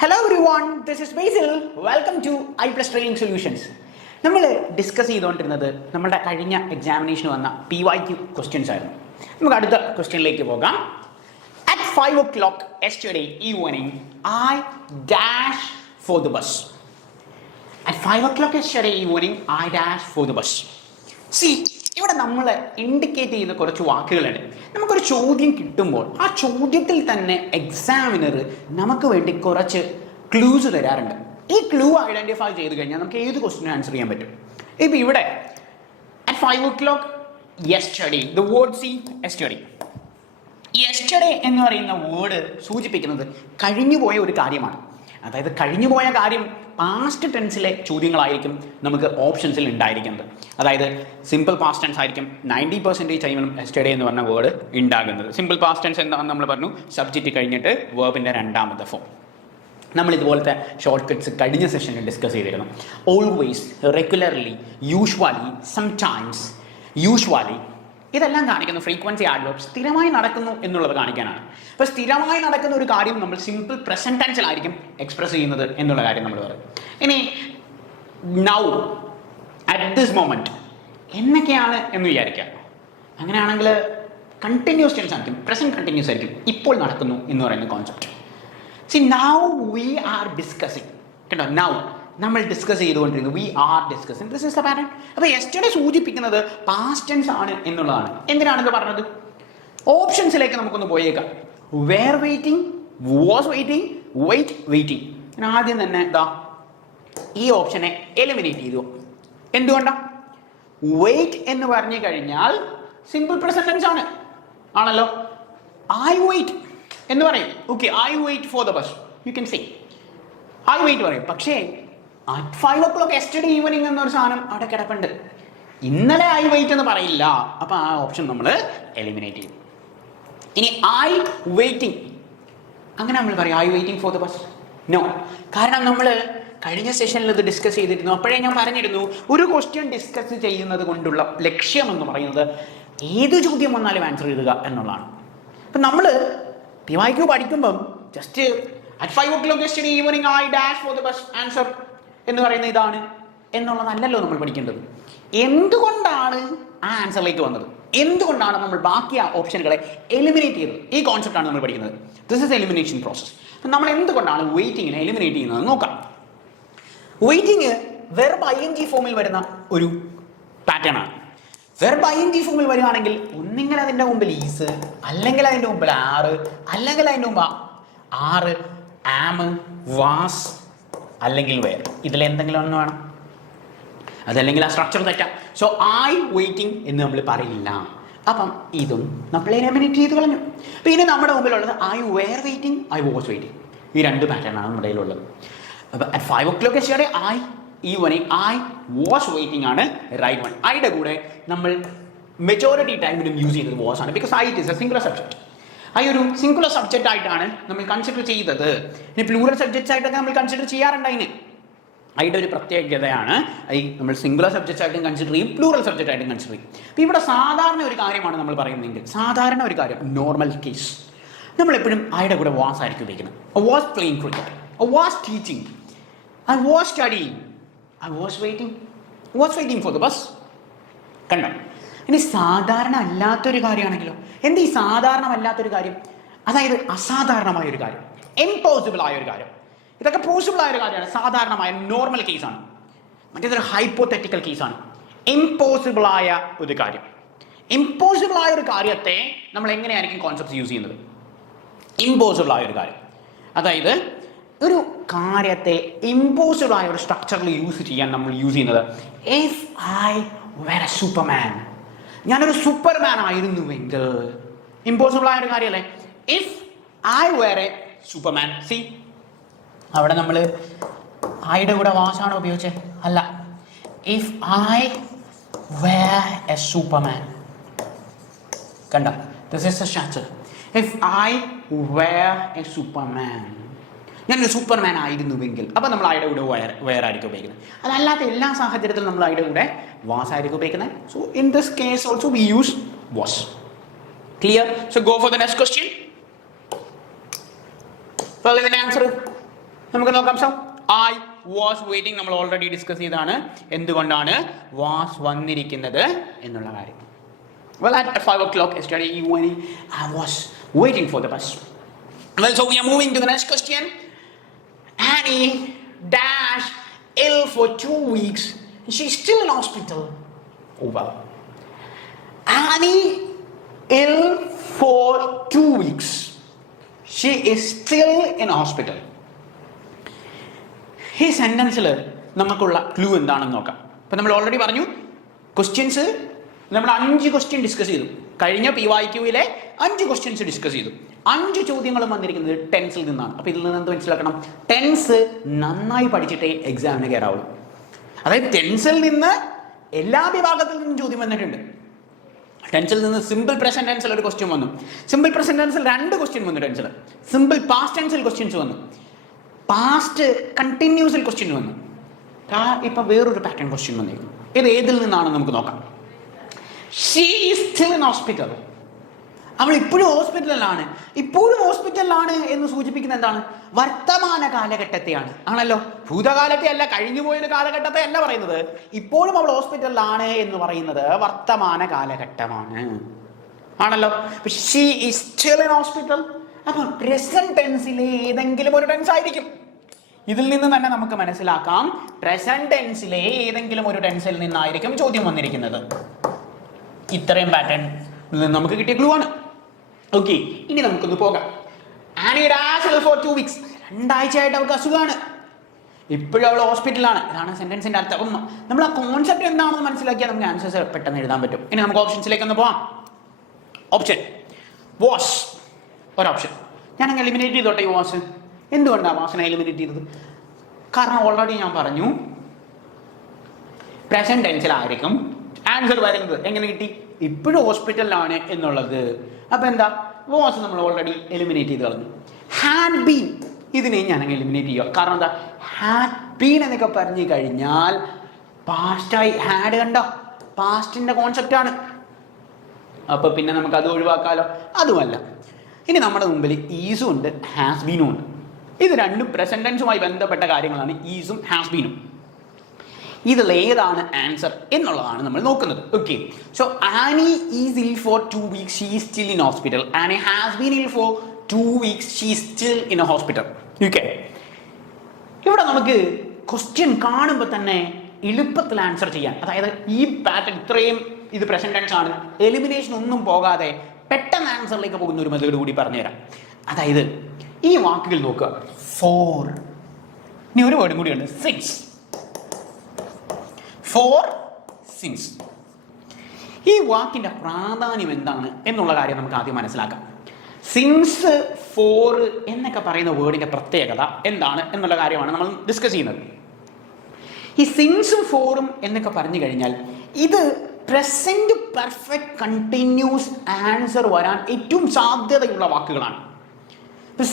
Hello everyone, this is Basil. Welcome to I Plus Training Solutions. നമ്മൾ discuss ചെയ്തുകൊണ്ടിരുന്നത് നമ്മുടെ കഴിഞ്ഞ എക്സാമിനേഷന് വന്ന PYQ ക്വസ്റ്റ്യൻസ് ആയിരുന്നു. നമുക്ക് അടുത്ത ക്വസ്റ്റ്യനിലേക്ക് പോകാം. At 5 o'clock yesterday evening, I dash for the bus. At 5 o'clock yesterday evening, I dash for the bus. See, ഇവിടെ നമ്മൾ ഇൻഡിക്കേറ്റ് ചെയ്യുന്ന കുറച്ച് വാക്കുകളുണ്ട്. നമുക്കൊരു ചോദ്യം കിട്ടുമ്പോൾ ആ ചോദ്യത്തിൽ തന്നെ എക്സാമിനർ നമുക്ക് വേണ്ടി കുറച്ച് ക്ലൂസ് തരാറുണ്ട്. ഈ ക്ലൂ ഐഡന്റിഫൈ ചെയ്ത് കഴിഞ്ഞാൽ നമുക്ക് ഏത് ക്വസ്റ്റിനും ആൻസർ ചെയ്യാൻ പറ്റും. ഇപ്പം ഇവിടെ at 5 o'clock yesterday, the word see yesterday. Yesterday എന്ന് പറയുന്ന വേർഡ് സൂചിപ്പിക്കുന്നത് കഴിഞ്ഞുപോയ ഒരു കാര്യമാണ്. അതായത് കഴിഞ്ഞുപോയ കാര്യം പാസ്റ്റ് ടെൻസിലെ ചോദ്യങ്ങളായിരിക്കും നമുക്ക് ഓപ്ഷൻസിൽ ഉണ്ടായിരിക്കുന്നത്. അതായത് സിമ്പിൾ പാസ്റ്റ് ടെൻസ് ആയിരിക്കും 90% ടൈമിലും യെസ്റ്റർഡേ എന്ന് പറഞ്ഞ വേർഡ് ഉണ്ടാകുന്നത്. സിമ്പിൾ പാസ്റ്റ് ടെൻസ് എന്താണെന്ന് നമ്മൾ പറഞ്ഞു, സബ്ജക്റ്റ് കഴിഞ്ഞിട്ട് വേർബിൻ്റെ രണ്ടാമത്തെ ഫോം. നമ്മൾ ഇതുപോലത്തെ ഷോർട്ട് കട്ട്സ് കഴിഞ്ഞ സെഷനിൽ ഡിസ്കസ് ചെയ്തിരുന്നു. Always, regularly, usually, sometimes, usually, ഇതെല്ലാം കാണിക്കുന്നു ഫ്രീക്വൻസി ആഡ്വേർബ്സ് സ്ഥിരമായി നടക്കുന്നു എന്നുള്ളത് കാണിക്കാനാണ്. അപ്പോൾ സ്ഥിരമായി നടക്കുന്ന ഒരു കാര്യം നമ്മൾ സിമ്പിൾ പ്രസന്റ് ടെൻസിലായിരിക്കും എക്സ്പ്രസ് ചെയ്യുന്നത് എന്നുള്ള കാര്യം നമ്മൾ പറയും. ഇനി നൗ, അറ്റ് ദിസ് മൊമെന്റ് എന്നൊക്കെയാണ് എന്ന് വിചാരിക്കാം. അങ്ങനെയാണെങ്കിൽ കണ്ടിന്യൂസ് ടെൻസ് ആയിരിക്കും, പ്രസന്റ് കണ്ടിന്യൂസ് ആയിരിക്കും, ഇപ്പോൾ നടക്കുന്നു എന്ന് പറയുന്ന concept. See now we are discussing, കേട്ടോ, നൗ നമ്മൾ ഡിസ്കസ് ചെയ്തുകൊണ്ടിരിക്കുന്നു, we are discussing, this is the pattern. അപ്പോൾ യെസ്റ്റർഡേ സൂചിപ്പിക്കുന്നത് പാസ്റ്റ് ടെൻസ് ആണ് എന്നുള്ളതാണ്. എന്തിനാണെന്ന് പറഞ്ഞത്? ഓപ്ഷൻസിലേക്ക് നമുക്കൊന്ന് പോയേക്കാം. Were waiting, was waiting, wait waiting. ഞാൻ ആദ്യം തന്നെ ഇതാ ഈ ഓപ്ഷനെ എലിമിനേറ്റ് ചെയ്തു. എന്തുകൊണ്ടാണ്? വെയിറ്റ് എന്ന് പറഞ്ഞു കഴിഞ്ഞാൽ സിമ്പിൾ പ്രസന്റ് ടെൻസ് ആണ്, ആണല്ലോ. ഐ വെയിറ്റ് എന്ന് പറയും. Okay, I wait for the bus, you can say I wait പറയും. പക്ഷേ അറ്റ് 5 o'clock yesterday evening എന്നൊരു സാധനം അവിടെ കിടപ്പുണ്ട്. ഇന്നലെ ഐ വെയിറ്റ് എന്ന് പറയില്ല. അപ്പം ആ ഓപ്ഷൻ നമ്മൾ എലിമിനേറ്റ് ചെയ്യും. ഇനി ഐ വെയിറ്റിംഗ്, അങ്ങനെ നമ്മൾ പറയും I waiting for the bus? No. കാരണം നമ്മൾ കഴിഞ്ഞ സെഷനിൽ ഇത് ഡിസ്കസ് ചെയ്തിരുന്നു. അപ്പോഴേ ഞാൻ പറഞ്ഞിരുന്നു, ഒരു ക്വസ്റ്റ്യൻ ഡിസ്കസ് ചെയ്യുന്നത് കൊണ്ടുള്ള ലക്ഷ്യം എന്ന് പറയുന്നത് ഏത് ചോദ്യം വന്നാലും ആൻസർ എഴുതുക എന്നുള്ളതാണ്. അപ്പം നമ്മൾ PYQ പഠിക്കുമ്പം just at 5 o'clock yesterday evening I dash for the bus answer എന്ന് പറയുന്ന ഇതാണ് എന്നുള്ളതല്ലല്ലോ നമ്മൾ പഠിക്കേണ്ടത്. എന്തുകൊണ്ടാണ് ആ ആൻസറിലേക്ക് വന്നത്, എന്തുകൊണ്ടാണ് നമ്മൾ ബാക്കി ആ ഓപ്ഷനുകളെ എലിമിനേറ്റ് ചെയ്തത്, ഈ കോൺസെപ്റ്റാണ് നമ്മൾ പഠിക്കുന്നത്. This is elimination process. അപ്പം നമ്മൾ എന്തുകൊണ്ടാണ് വെയിറ്റിങ്ങിനെ എലിമിനേറ്റ് ചെയ്യുന്നത് നോക്കാം. വെയിറ്റിംഗ് വെർബ് ING ഫോമിൽ വരുന്ന ഒരു പാറ്റേൺ ആണ്. വെർബ് ING ഫോമിൽ വരികയാണെങ്കിൽ ഒന്നെങ്കിൽ അതിൻ്റെ മുമ്പിൽ ഈസ്, അല്ലെങ്കിൽ അതിൻ്റെ മുമ്പിൽ ആറ്, അല്ലെങ്കിൽ അതിൻ്റെ മുമ്പ് ആറ്, ആം, വാസ്, അല്ലെങ്കിൽ വേർ. ഇതിലെന്തെങ്കിലും ഒന്ന് വേണം, അതല്ലെങ്കിൽ ആ സ്ട്രക്ചർ തെറ്റാം. സോ ഐ വെയിറ്റിംഗ് എന്ന് നമ്മൾ പറയില്ല. അപ്പം ഇതും നമ്മൾ എലിമിനേറ്റ് ചെയ്ത് കളഞ്ഞു. പിന്നെ നമ്മുടെ മുമ്പിലുള്ളത് I were waiting, I was waiting. ഈ രണ്ട് പാറ്റേണാണ് നമ്മുടെ കയ്യിലുള്ളത്. അപ്പം at 5 o'clock yesterday I evening I was waiting ആണ് റൈറ്റ് വൺ. ഐയുടെ കൂടെ നമ്മൾ മെജോറിറ്റി ടൈമിലും യൂസ് ചെയ്യുന്നത് വാസ് ആണ്. Because I it is a singular subject. I ഒരു സിംഗുലർ സബ്ജക്റ്റ് ആയിട്ടാണ് നമ്മൾ കൺസിഡർ ചെയ്തത്. ഇനി പ്ലൂറൽ സബ്ജക്ട്സ് ആയിട്ടൊക്കെ നമ്മൾ കൺസിഡർ ചെയ്യാറുണ്ട്. അതിന് അതിൻ്റെ ഒരു പ്രത്യേകതയാണ് ഈ നമ്മൾ സിംഗുലർ സബ്ജക്ട്സ് ആയിട്ടും കൺസിഡർ ചെയ്യും, പ്ലൂറൽ സബ്ജക്റ്റ് ആയിട്ടും കൺസിഡർ ചെയ്യും. അപ്പോൾ ഇവിടെ സാധാരണ ഒരു കാര്യമാണ് നമ്മൾ പറയുന്നതെങ്കിൽ, സാധാരണ ഒരു കാര്യം, നോർമൽ കേസ്, നമ്മളെപ്പോഴും ഐയുടെ കൂടെ വാസ് ആയിരിക്കും ഉപയോഗിക്കുന്നത്. Was playing cricket, was teaching, I was studying, I was waiting for the bus. കണ്ടോ? ഇനി സാധാരണ അല്ലാത്തൊരു കാര്യമാണെങ്കിലോ? എന്ത് ഈ സാധാരണമല്ലാത്തൊരു കാര്യം? അതായത് അസാധാരണമായൊരു കാര്യം, ഇമ്പോസിബിൾ ആയ ഒരു കാര്യം. ഇതൊക്കെ പോസിബിൾ ആയ ഒരു കാര്യമാണ്, സാധാരണമായ നോർമൽ കേസാണ്. മറ്റേതൊരു ഹൈപ്പോത്തറ്റിക്കൽ കേസാണ്. ഇമ്പോസിബിൾ ആയ ഒരു കാര്യം, ഇമ്പോസിബിൾ ആയ ഒരു കാര്യത്തെ നമ്മൾ എങ്ങനെയായിരിക്കും കോൺസെപ്റ്റ്സ് യൂസ് ചെയ്യുന്നത്? ഇമ്പോസിബിൾ ആയ ഒരു കാര്യം, അതായത് ഒരു കാര്യത്തെ ഇമ്പോസിബിൾ ആയ ഒരു സ്ട്രക്ചറിൽ യൂസ് ചെയ്യാൻ നമ്മൾ യൂസ് ചെയ്യുന്നത് if I were a Superman, ഞാനൊരു സൂപ്പർമാൻ ആയിരുന്നുവെങ്കിൽ. ഇമ്പോസിബിൾ ആയ ഒരു കാര്യമല്ലേ? If I were a Superman. See, അവിടെ നമ്മൾ ഐയുടെ കൂടെ വാസാണോ ഉപയോഗിച്ചത്? അല്ല. If I were a Superman, കണ്ട, this is a structure. If I were a Superman, ഞാനൊരു സൂപ്പർമാൻ ആയിരുന്നുവെങ്കിൽ. അപ്പം നമ്മൾ ഐയുടെ കൂടെ വെയർ ആയിരിക്കും ഉപയോഗിക്കുന്നത്. അതല്ലാത്ത എല്ലാ സാഹചര്യത്തിലും നമ്മൾ ഐയുടെ കൂടെ വാസ് ആയിരിക്കും ഉപയോഗിക്കുന്നത്. So in this case also we use was. Clear? So go for the next question. ഇതിൻ്റെ ആൻസർ നമുക്ക് നോക്കാം. സോ ഐ വാസ് വെയിറ്റിംഗ് നമ്മൾ ഓൾറെഡി ഡിസ്കസ് ചെയ്താണ് എന്തുകൊണ്ടാണ് വാസ് വന്നിരിക്കുന്നത് എന്നുള്ള കാര്യം. Well, at 5 o'clock yesterday evening, I was waiting for the bus. Well, so we are moving to the next question. Annie dash ill for 2 weeks. She's still in hospital. Oh well. Annie ill for 2 weeks. She is still in hospital. ഈ സെൻറ്റൻസിൽ നമുക്കുള്ള clue എന്താണെന്ന് നോക്കാം. അപ്പം നമ്മൾ already പറഞ്ഞു questions നമ്മൾ 5 question discuss ചെയ്തു. കഴിഞ്ഞ PYQവിലെ 5 ക്വസ്റ്റ്യൻസ് ഡിസ്കസ് ചെയ്തു. 5 ചോദ്യങ്ങളും വന്നിരിക്കുന്നത് ടെൻസിൽ നിന്നാണ്. അപ്പോൾ ഇതിൽ നിന്ന് എന്ത് മനസ്സിലാക്കണം? ടെൻസ് നന്നായി പഠിച്ചിട്ടേ എക്സാമിന് കയറാവുള്ളൂ. അതായത് ടെൻസിൽ നിന്ന് എല്ലാ വിഭാഗത്തിൽ നിന്നും ചോദ്യം വന്നിട്ടുണ്ട്. ടെൻസിൽ നിന്ന് സിമ്പിൾ പ്രസന്റ് ടെൻസിൽ ഒരു ക്വസ്റ്റ്യൻ വന്നു. സിമ്പിൾ പ്രസന്റ് ടെൻസിൽ 2 ക്വസ്റ്റ്യൻ വന്നു. ടെൻസിൽ സിമ്പിൾ പാസ്റ്റ് ടെൻസിൽ ക്വസ്റ്റ്യൻസ് വന്നു. പാസ്റ്റ് കണ്ടിന്യൂസിൽ ക്വസ്റ്റ്യൻ വന്നു. ഇപ്പം വേറൊരു പാറ്റേൺ ക്വസ്റ്റ്യൻ വന്നിരിക്കുന്നു. ഇത് ഏതിൽ നിന്നാണെന്ന് നമുക്ക് നോക്കാം. She is still in hospital. അവൾ ഇപ്പോഴും ഹോസ്പിറ്റലിലാണ്. ഇപ്പോഴും ഹോസ്പിറ്റലിലാണ് എന്ന് സൂചിപ്പിക്കുന്ന എന്താണ്? വർത്തമാന കാലഘട്ടത്തെയാണ്. ആണല്ലോ, ഭൂതകാലത്തെ അല്ല, കഴിഞ്ഞു പോയൊരു കാലഘട്ടത്തെ അല്ല പറയുന്നത്. ഇപ്പോഴും അവൾ ഹോസ്പിറ്റലിലാണ് എന്ന് പറയുന്നത് വർത്തമാന കാലഘട്ടമാണ്. ആണല്ലോ, she is still in hospital. അപ്പോൾ പ്രസന്റ് ടെൻസിലെ ഏതെങ്കിലും ഒരു ടെൻസ് ആയിരിക്കും. ഇതിൽ നിന്ന് തന്നെ നമുക്ക് മനസ്സിലാക്കാം പ്രസന്റ് ടെൻസിലെ ഏതെങ്കിലും ഒരു ടെൻസിൽ നിന്നായിരിക്കും ചോദ്യം വന്നിരിക്കുന്നത്. ഇത്രയും പാറ്റേൺ നമുക്ക് കിട്ടിയ ക്ലൂ ആണ്. ഓക്കെ, ഇനി നമുക്കൊന്ന് പോകാം. Annie dash for 2 weeks. 2 ആഴ്ചയായിട്ട് അവൾക്ക് അസുഖമാണ്. ഇപ്പോഴും അവൾ ഹോസ്പിറ്റലാണ്. ഇതാണ് സെന്റൻസിന്റെ അർത്ഥം. അപ്പം നമ്മൾ ആ കോൺസെപ്റ്റ് എന്താണെന്ന് മനസ്സിലാക്കിയാൽ നമുക്ക് ആൻസേഴ്സ് പെട്ടെന്ന് എഴുതാൻ പറ്റും. ഇനി നമുക്ക് ഓപ്ഷൻസിലേക്ക് ഒന്ന് പോവാം. ഓപ്ഷൻ വാഷ് ഒരു ഓപ്ഷൻ. ഞാനങ്ങ് എലിമിനേറ്റ് ചെയ്തോട്ടെ ഈ വാഷ്. എന്തുകൊണ്ടാണ് വാഷിനെ എലിമിനേറ്റ് ചെയ്തത്? കാരണം ഓൾറെഡി ഞാൻ പറഞ്ഞു പ്രസന്റ് ടെൻസിലായിരിക്കും ആൻസർ വരുന്നത്. എങ്ങനെ കിട്ടി? ഇപ്പോഴും ഹോസ്പിറ്റലിലാണ് എന്നുള്ളത്. അപ്പം എന്താ, വാസ് നമ്മൾ ഓൾറെഡി എലിമിനേറ്റ് ചെയ്ത് കളഞ്ഞു. ഹാഡ് ബീൻ, ഇതിനെ ഞാനങ്ങ് എലിമിനേറ്റ് ചെയ്യുക. കാരണം എന്താ, ഹാഡ് ബീൻ എന്നൊക്കെ പറഞ്ഞു കഴിഞ്ഞാൽ പാസ്റ്റായി. ഹാഡ് കണ്ടോ, പാസ്റ്റിന്റെ കോൺസെപ്റ്റാണ്. അപ്പോൾ പിന്നെ നമുക്ക് അത് ഒഴിവാക്കാലോ. അതുമല്ല, ഇനി നമ്മുടെ മുമ്പിൽ ഈസും ഉണ്ട് ഹാസ് ബീനും ഉണ്ട്. ഇത് രണ്ടും പ്രസന്റ് ടെൻസുമായി ബന്ധപ്പെട്ട കാര്യങ്ങളാണ്, ഈസും ഹാസ് ബീനും. ഇതിൽ ഏതാണ് ആൻസർ എന്നുള്ളതാണ് നമ്മൾ നോക്കുന്നത്. Okay, so Annie is ill for 2 weeks. She is still in hospital. Annie has been ill for 2 weeks. She is still in a hospital. Okay, ഇവിടെ നമുക്ക് ക്വസ്റ്റ്യൻ കാണുമ്പോൾ തന്നെ എളുപ്പത്തിൽ ആൻസർ ചെയ്യാൻ, അതായത് ഈ പാറ്റേൺ ഇത്രയും ഇത് പ്രസന്റ് ടെൻസ് ആണ്, എലിമിനേഷൻ ഒന്നും പോകാതെ പെട്ടെന്ന് ആൻസറിലേക്ക് പോകുന്ന ഒരു മെത്തേഡ് കൂടി പറഞ്ഞുതരാം. അതായത് ഈ വാക്കുകൾ നോക്കുക. ഫോർ, ഇനി ഒരു വേർഡും കൂടിയുണ്ട്, സിൻസ്. Four, since. ഈ വാക്കിന്റെ പ്രാധാന്യം എന്താണ് എന്നുള്ള കാര്യം നമുക്ക് ആദ്യം മനസ്സിലാക്കാം. സിൻസ്, ഫോർ എന്നൊക്കെ പറയുന്ന വേർഡിന്റെ പ്രത്യേകത എന്താണ് എന്നുള്ള കാര്യമാണ് നമ്മൾ ഡിസ്കസ് ചെയ്യുന്നത്. ഈ സിൻസും ഫോറും എന്നൊക്കെ പറഞ്ഞു കഴിഞ്ഞാൽ ഇത് പ്രസന്റ് പെർഫെക്റ്റ് കണ്ടിന്യൂസ് ആൻസർ വരാൻ ഏറ്റവും സാധ്യതയുള്ള വാക്കുകളാണ്.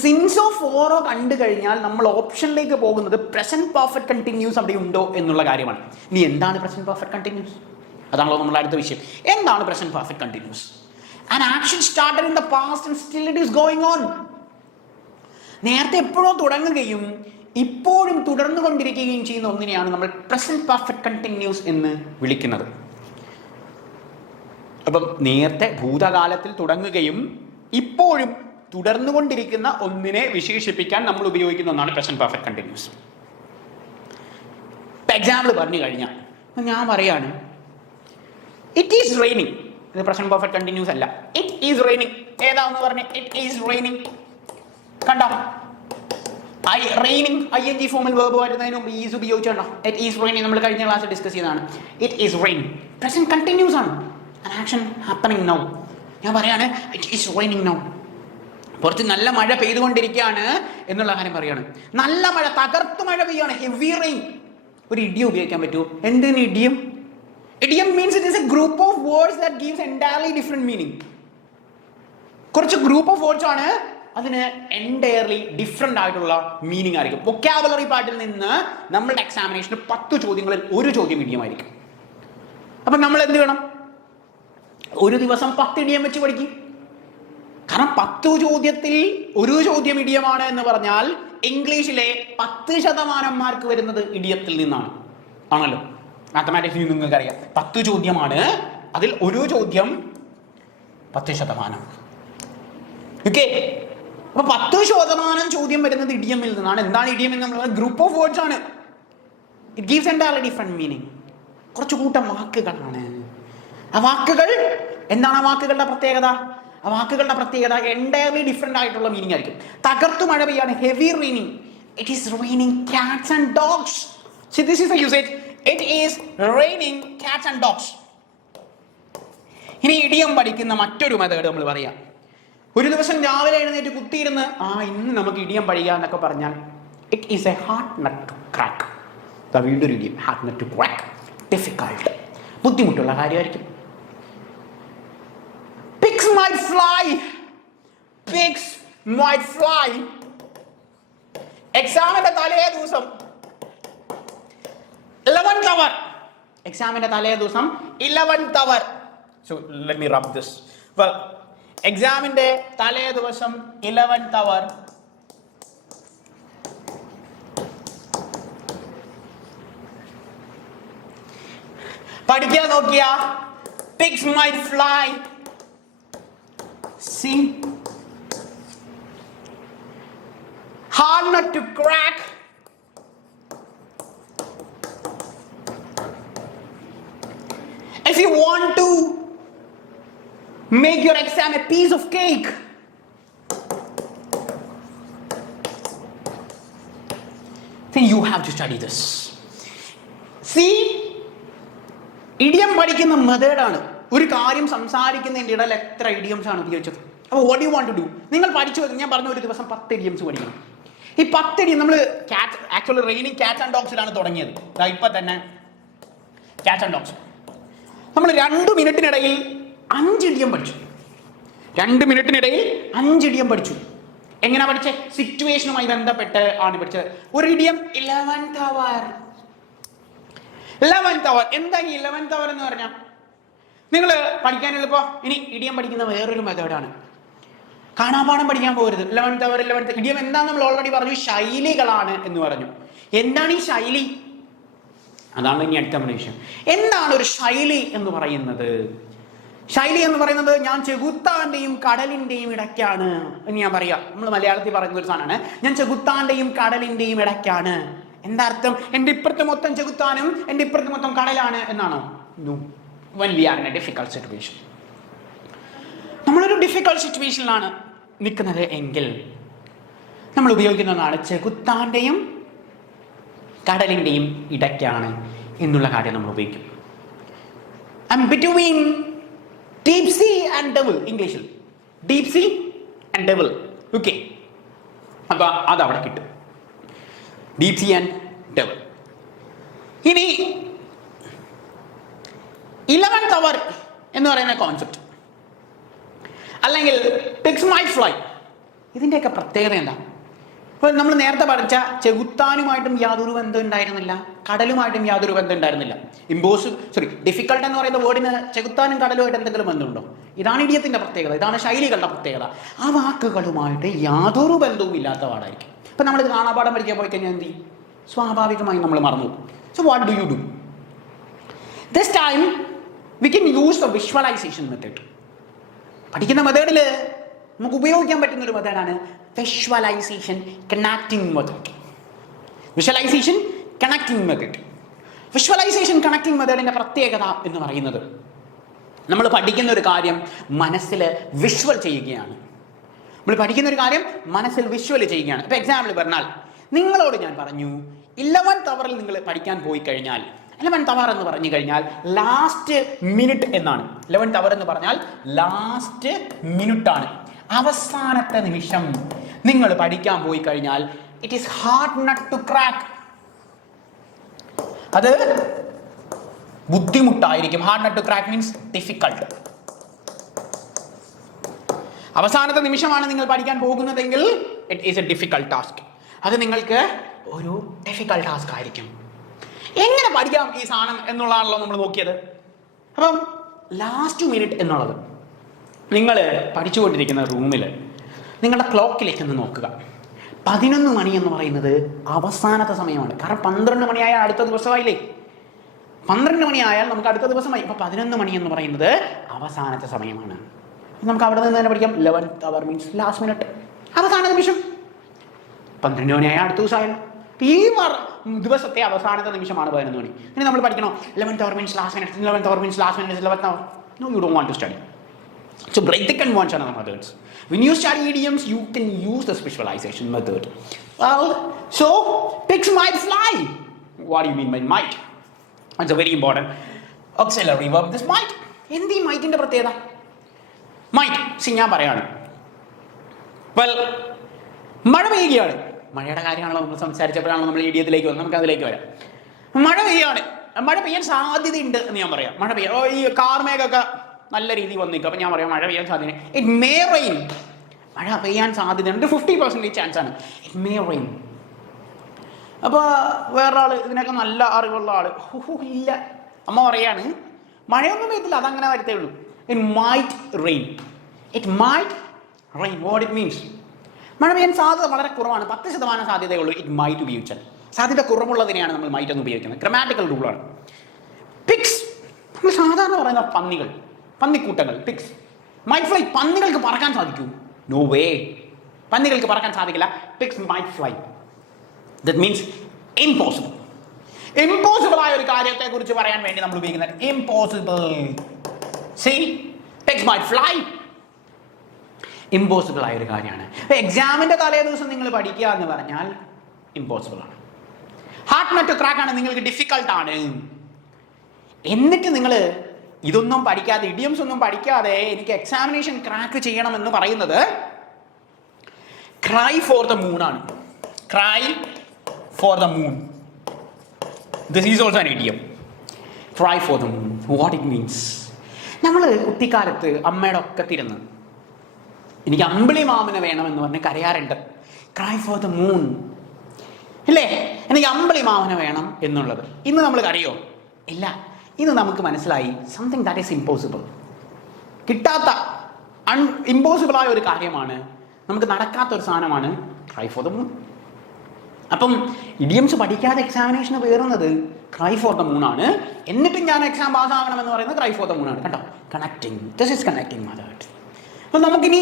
സിൻസോ ഫോറോ കണ്ടു കഴിഞ്ഞാൽ നമ്മൾ ഓപ്ഷനിലേക്ക് പോകുന്നത് പ്രസന്റ് പെർഫെക്റ്റ് കണ്ടിന്യൂസ് അവിടെ ഉണ്ടോ എന്നുള്ള കാര്യമാണ്. ഇനി എന്താണ് പ്രസന്റ് പെർഫെക്റ്റ് കണ്ടിന്യൂസ്? അതാണല്ലോ നമ്മുടെ അടുത്ത വിഷയം. എന്താണ് present perfect continuous? An action started in the past and still it is going on. നേരത്തെ എപ്പോഴോ തുടങ്ങുകയും ഇപ്പോഴും തുടർന്നുകൊണ്ടിരിക്കുകയും ചെയ്യുന്ന ഒന്നിനെയാണ് നമ്മൾ പ്രസന്റ് പെർഫെക്റ്റ് കണ്ടിന്യൂസ് എന്ന് വിളിക്കുന്നത്. അപ്പം നേരത്തെ ഭൂതകാലത്തിൽ തുടങ്ങുകയും ഇപ്പോഴും തുടർന്നുകൊണ്ടിരിക്കുന്ന ഒന്നിനെ വിശേഷിപ്പിക്കാൻ നമ്മൾ ഉപയോഗിക്കുന്ന ഒന്നാണ് പ്രസന്റ് പെർഫെക്റ്റ് കണ്ടിന്യൂസ്. എക്സാമ്പിൾ പറഞ്ഞു കഴിഞ്ഞാൽ ഞാൻ പറയാണ് ഇറ്റ് ഈസ് റെയിനിങ്. ഇത് പ്രസന്റ് പെർഫെക്റ്റ് കണ്ടിന്യൂസ് അല്ല. ഇറ്റ് ഈസ് റെയിനിങ് ഏതാന്ന് പറഞ്ഞ ഇറ്റ് ഈസ് റെയിനിങ് കണ്ടോ? റെയിനിങ് ING ഫോമിൽ വേർബ് വരുന്നതിന് മുമ്പ് ഈസ് ഉപയോഗിച്ചോ. ഇറ്റ് ഈസ് റെയിനിങ് നമ്മൾ കഴിഞ്ഞ ക്ലാസ്സിൽ ഡിസ്കസ് ചെയ്തതാണ്. It is raining present continuous ആണ്. An action happening now. ഞാൻ പറയാണ് ഇറ്റ് ഈസ് റെയിനിങ് നൗ. പുറത്ത് നല്ല മഴ പെയ്തുകൊണ്ടിരിക്കുകയാണ് എന്നുള്ള കാര്യം പറയാണ്. നല്ല മഴ, തകർത്ത് മഴ പെയ്യാണ്, ഹെവി റെയിൻ. ഒരു ഇഡിയം ഉപയോഗിക്കാൻ പറ്റുമോ? എന്തിന് idiom? Idiom means it is A group of words that gives entirely different meaning. കുറച്ച് ഗ്രൂപ്പ് ഓഫ് വേർഡ്സ് ആണ്, അതിന് എൻറ്റയർലി ഡിഫറെന്റ് ആയിട്ടുള്ള മീനിങ് ആയിരിക്കും. വൊക്കാബുലറി പാർട്ടിൽ നിന്ന് നമ്മളുടെ എക്സാമിനേഷന് 10 ചോദ്യങ്ങളിൽ ഒരു ചോദ്യം ഇഡിയം ആയിരിക്കും. അപ്പം നമ്മൾ എന്ത് വേണം? ഒരു ദിവസം 10 ഇഡിയം വെച്ച് പഠിക്കും. കാരണം 10 ചോദ്യത്തിൽ ഒരു ചോദ്യം ഇഡിയമാണ് എന്ന് പറഞ്ഞാൽ ഇംഗ്ലീഷിലെ 10% മാർക്ക് വരുന്നത് ഇഡിയത്തിൽ നിന്നാണ്. ആണല്ലോ, മാത്തമാറ്റിക്സിൽ നിങ്ങൾക്ക് അറിയാം 10 ചോദ്യമാണ്, അതിൽ ഒരു ചോദ്യം 10%. ഓക്കെ, അപ്പൊ 10% ചോദ്യം വരുന്നത് ഇഡിയമിൽ നിന്നാണ്. എന്താണ് ഇഡിയം എന്ന് നമ്മൾ ഗ്രൂപ്പ് ഓഫ് വേർഡ്സ് ആണ്. It gives entirely different meaning. കുറച്ചു കൂട്ടം വാക്കുകളാണ്. ആ വാക്കുകൾ എന്താണ്? ആ വാക്കുകളുടെ പ്രത്യേകത? ആ വാക്കുകളുടെ പ്രത്യേകത എൻറ്റയർലി ഡിഫറെന്റ് ആയിട്ടുള്ള മീനിങ് ആയിരിക്കും. തകർത്തു മഴ പെയ്യാണ്, heavy raining. It is raining cats and dogs. See this is the usage. It is raining cats and dogs. ഇനി ഇഡിയം പഠിക്കുന്ന മറ്റൊരു മെത്തേഡ് നമ്മൾ പറയാം. ഒരു ദിവസം രാവിലെ എഴുന്നേറ്റ് കുത്തിയിരുന്ന് ഇന്ന് നമുക്ക് ഇഡിയം പഠിക്കാം എന്നൊക്കെ പറഞ്ഞാൽ it is a hard nut to crack. വീണ്ടും ഒരു idiom, hard nut to crack. Difficult, ബുദ്ധിമുട്ടുള്ള കാര്യമായിരിക്കും. Pigs might fly. Pigs might fly. എക്സാമിന്റെ തലേ ദിവസം 11th hour. എക്സാമിന്റെ തലേ ദിവസം 11th hour. So let me rub this. Well, എക്സാമിന്റെ തലേ ദിവസം 11th hour. പഠിക്കാൻ നോക്കിയ pigs might fly. See, hard nut to crack. If you want to make your exam a piece of cake, then you have to study this. See, idiom പഠിക്കുന്ന മെത്തേഡാണ്. ഒരു കാര്യം സംസാരിക്കുന്നതിൻ്റെ ഇടയിൽ എത്ര ഇഡിയംസ് ആണ് ഉപയോഗിച്ചത്. അപ്പോൾ what you want to do? നിങ്ങൾ പഠിച്ചു, ഞാൻ പറഞ്ഞ ഒരു ദിവസം 10 ഇഡിയംസ് പഠിക്കണം. ഈ 10 ഇഡിയം നമ്മൾ ആക്ച്വലി റെയിനിങ് കാറ്റ്സ് ആൻഡ് ഡോഗ്സിലാണ് തുടങ്ങിയത്. ഇപ്പം തന്നെ കാറ്റ്സ് ആൻഡ് ഡോഗ്സ് നമ്മൾ 2 മിനിറ്റിനിടയിൽ 5 ഇഡിയം പഠിച്ചു. 2 മിനിറ്റിനിടയിൽ 5 ഇഡിയം പഠിച്ചു. എങ്ങനെ പഠിച്ചേ? സിറ്റുവേഷനുമായി ബന്ധപ്പെട്ട് ആണ് പഠിച്ചത്. ഒരു idiom 11th hour. 11th hour. എന്താ ഈ 11th hour എന്ന് പറഞ്ഞാൽ? നിങ്ങൾ പഠിക്കാൻ എളുപ്പം. ഇനി ഇഡിയം പഠിക്കുന്ന വേറൊരു മെത്തേഡാണ്. കാണാപാഠം പഠിക്കാൻ പോകരുത്. 11th hour ഇഡിയം എന്താന്ന് നമ്മൾ ഓൾറെഡി പറഞ്ഞു, ശൈലികളാണ് എന്ന് പറഞ്ഞു. എന്താണ് ഈ ശൈലി? അതാണ് ഇനി അടുത്ത നമ്മുടെ വിഷയം. എന്താണ് ഒരു ശൈലി എന്ന് പറയുന്നത്? ശൈലി എന്ന് പറയുന്നത് ഞാൻ ചെകുത്താന്റെയും കടലിന്റെയും ഇടയ്ക്കാണ് എന്ന് ഞാൻ പറയാം. നമ്മൾ മലയാളത്തിൽ പറയുന്ന ഒരു സാധനമാണ്, ഞാൻ ചെകുത്താന്റെയും കടലിന്റെയും ഇടയ്ക്കാണ്. എന്താ അർത്ഥം? എൻ്റെ ഇപ്പുറത്ത് മൊത്തം ചെകുത്താനും എൻ്റെ ഇപ്പുറത്ത് മൊത്തം കടലാണ് എന്നാണോ? No. When we are in a difficult situation, നമ്മളൊരു ഡിഫിക്കൽട്ട് സിറ്റുവേഷനിലാണ് നിൽക്കുന്നത് എങ്കിൽ നമ്മൾ ഉപയോഗിക്കുന്നതാണ് ചെകുത്താന്റെയും കടലിന്റെയും ഇടയ്ക്കാണ് എന്നുള്ള കാര്യം നമ്മൾ ഉപയോഗിക്കും. I'm between deep sea and devil. ഇംഗ്ലീഷിൽ deep sea and devil. Okay, അപ്പൊ അതവിടെ കിട്ടും. deep sea and devil. ഇനി 11th hour എന്ന് പറയുന്ന കോൺസെപ്റ്റ് അല്ലെങ്കിൽ പിഗ്സ് മൈറ്റ് ഫ്ലൈ, ഇതിൻ്റെയൊക്കെ പ്രത്യേകത എന്താ? ഇപ്പോൾ നമ്മൾ നേരത്തെ പഠിച്ച ചെകുത്താനുമായിട്ടും യാതൊരു ബന്ധം ഉണ്ടായിരുന്നില്ല, കടലുമായിട്ടും യാതൊരു ബന്ധം ഉണ്ടായിരുന്നില്ല. ഡിഫിക്കൽട്ട് എന്ന് പറയുന്ന വേർഡിന് ചെകുത്താനും കടലുമായിട്ട് എന്തെങ്കിലും ബന്ധമുണ്ടോ? ഇതാണ് ഇഡിയത്തിൻ്റെ പ്രത്യേകത, ഇതാണ് ശൈലികളുടെ പ്രത്യേകത. ആ വാക്കുകളുമായിട്ട് യാതൊരു ബന്ധവും ഇല്ലാത്ത പാടായിരിക്കും. ഇപ്പം നമ്മളിത് കാണാപാഠം പഠിക്കാൻ പോയി കഴിഞ്ഞാൽ എന്ത് ചെയ്യും? സ്വാഭാവികമായി നമ്മൾ മറന്നു. So what do you do? This time we can use the visualization method. പഠിക്കുന്ന മെത്തേഡിൽ നമുക്ക് ഉപയോഗിക്കാൻ പറ്റുന്ന ഒരു മെത്തേഡാണ് visualisation connecting method. Visualisation connecting method. Visualisation connecting മെത്തേഡിൻ്റെ പ്രത്യേകത എന്ന് പറയുന്നത് നമ്മൾ പഠിക്കുന്ന ഒരു കാര്യം മനസ്സിൽ വിഷ്വൽ ചെയ്യുകയാണ്. നമ്മൾ പഠിക്കുന്ന ഒരു കാര്യം മനസ്സിൽ വിഷ്വൽ ചെയ്യുകയാണ്. ഇപ്പോൾ എക്സാമ്പിൾ പറഞ്ഞാൽ, നിങ്ങളോട് ഞാൻ പറഞ്ഞു 11th hour നിങ്ങൾ പഠിക്കാൻ പോയി കഴിഞ്ഞാൽ, 11th hour എന്ന് പറഞ്ഞു കഴിഞ്ഞാൽ ലാസ്റ്റ് മിനിറ്റ് എന്നാണ്. 11th hour എന്ന് പറഞ്ഞാൽ ലാസ്റ്റ് മിനിറ്റ് ആണ്, അവസാനത്തെ നിമിഷം. നിങ്ങൾ പഠിക്കാൻ പോയി കഴിഞ്ഞാൽ it is hard nut to crack. അത് ബുദ്ധിമുട്ടായിരിക്കും. Hard nut to crack means difficult. അവസാനത്തെ നിമിഷമാണ് നിങ്ങൾ പഠിക്കാൻ പോകുന്നതെങ്കിൽ it is a difficult task. അത് നിങ്ങൾക്ക് ഒരു ഡിഫിക്കൽട്ട് ടാസ്ക് ആയിരിക്കും. എങ്ങനെ പഠിക്കാം ഈ സാധനം എന്നുള്ളതാണല്ലോ നമ്മൾ നോക്കിയത്. അപ്പം ലാസ്റ്റ് മിനിറ്റ് എന്നുള്ളത് നിങ്ങൾ പഠിച്ചുകൊണ്ടിരിക്കുന്ന റൂമിൽ നിങ്ങളുടെ ക്ലോക്കിലേക്ക് ഒന്ന് നോക്കുക. 11 മണി എന്ന് പറയുന്നത് അവസാനത്തെ സമയമാണ്. കാരണം 12 മണിയായാൽ അടുത്ത ദിവസമായില്ലേ. 12 മണിയായാൽ നമുക്ക് അടുത്ത ദിവസമായി. അപ്പോൾ 11 മണി എന്ന് പറയുന്നത് അവസാനത്തെ സമയമാണ്. നമുക്ക് അവിടെ നിന്ന് തന്നെ പഠിക്കാം. 11th hour means last minute, അവസാന നിമിഷം. 12 മണിയായാൽ അടുത്ത ദിവസമായാലും ഈ ദിവസത്തെ അവസാനത്തെ നിമിഷമാണ് 11 മണി. ഇനി നമ്മൾ പഠിക്കണോ 11th hour means last minute, 11th hour means last minute, 11th hour? No, you don't want to study. So break the convention of the methods. When you study idioms, you can use the specialization method. Well, so pigs might fly. What do you mean by might? It's a very important auxiliary verb, this might. എന്ത് മൈറ്റിൻ്റെ പ്രത്യേകത? Might ഞാൻ പറയാണ്. Well, മഴ പെയ്യുകയാണ്. മഴയുടെ കാര്യമാണല്ലോ നമ്മൾ സംസാരിച്ചപ്പോഴാണല്ലോ നമ്മൾ ഇഡിയത്തിലേക്ക് വന്നത്. നമുക്ക് അതിലേക്ക് വരാം. മഴ പെയ്യാണ്. മഴ പെയ്യാൻ സാധ്യതയുണ്ട് എന്ന് ഞാൻ പറയാം. മഴ പെയ്യാൻ ഈ കാർമേഘമൊക്കെ നല്ല രീതിയിൽ വന്നിരിക്കും. അപ്പം ഞാൻ പറയാം മഴ പെയ്യാൻ സാധ്യത. It may rain. മഴ പെയ്യാൻ സാധ്യതയുണ്ട്. 50% ചാൻസ് ആണ്. It may rain. അപ്പോൾ വേറൊരാൾ, ഇതിനൊക്കെ നല്ല അറിവുള്ള ആൾ, ഇല്ല അമ്മ പറയാണ് മഴയൊന്നും പെയ്യത്തില്ല, അതങ്ങനെ വരത്തേ ഉള്ളൂ. It might rain. It might rain. What it means? മഴ പെയ്യാൻ സാധ്യത വളരെ കുറവാണ്. 10% സാധ്യതയുള്ളൂ. ഇറ്റ് മൈറ്റ് ഉപയോഗിച്ചാൽ. സാധ്യത കുറവുള്ളതിനെയാണ് നമ്മൾ മൈറ്റ് എന്ന് ഉപയോഗിക്കുന്നത്. ഗ്രമാറ്റിക്കൽ റൂളാണ്. പിക്സ് നമ്മൾ സാധാരണ പറയുന്ന പന്നികൾ, പന്നിക്കൂട്ടങ്ങൾ, പിക്സ്. Might fly. പന്നികൾക്ക് പറക്കാൻ സാധിക്കൂ? നോ വേ, പന്നികൾക്ക് പറക്കാൻ സാധിക്കില്ല. Pigs might fly. That means impossible. Impossible ആയ ഒരു കാര്യത്തെ കുറിച്ച് പറയാൻ വേണ്ടി നമ്മൾ ഉപയോഗിക്കുന്നത് impossible. See, pigs might fly. Impossible ആയ ഒരു കാര്യമാണ്. എക്സാമിൻ്റെ തലേ ദിവസം നിങ്ങൾ പഠിക്കുക എന്ന് പറഞ്ഞാൽ ഇമ്പോസിബിൾ ആണ്. ഹാർഡ് നട്ട് ടു ക്രാക്ക് ആണ്, നിങ്ങൾക്ക് ഡിഫിക്കൽട്ടാണ്. എന്നിട്ട് നിങ്ങൾ ഇതൊന്നും പഠിക്കാതെ, ഇഡിയംസ് ഒന്നും പഠിക്കാതെ എനിക്ക് എക്സാമിനേഷൻ ക്രാക്ക് ചെയ്യണമെന്ന് പറയുന്നത് ക്രൈ ഫോർ ദ മൂൺ ആണ്. Cry for the moon. This is also an idiom. Cry for the moon. What it means? നമ്മൾ കുട്ടിക്കാലത്ത് അമ്മയുടെ ഒക്കത്തിരുന്ന് എനിക്ക് അമ്പിളി മാമന് വേണമെന്ന് പറഞ്ഞ് കരയാറുണ്ട്. ക്രൈ ഫോർ ദ മൂൺ ഇല്ലേ? എനിക്ക് അമ്പിളി മാമന് വേണം എന്നുള്ളത്. ഇന്ന് നമ്മൾ കരയോ? ഇല്ല. ഇന്ന് നമുക്ക് മനസ്സിലായി സംതിങ് ദാറ്റ് ഈസ് ഇമ്പോസിബിൾ. കിട്ടാത്ത ഇമ്പോസിബിളായ ഒരു കാര്യമാണ്, നമുക്ക് നടക്കാത്ത ഒരു സാധനമാണ് ക്രൈ ഫോർ ദ മൂൺ. അപ്പം ഇഡിയംസ് പഠിക്കാതെ എക്സാമിനേഷന് കയറുന്നത് ക്രൈ ഫോർ ദ മൂൺ ആണ്. എന്നിട്ടും ഞാൻ എക്സാം പാസ്സാകണമെന്ന് പറയുന്നത് ക്രൈ ഫോർ ദ മൂൺ ആണ്. കേട്ടോ, connecting. This is connecting method. അപ്പം നമുക്കിനി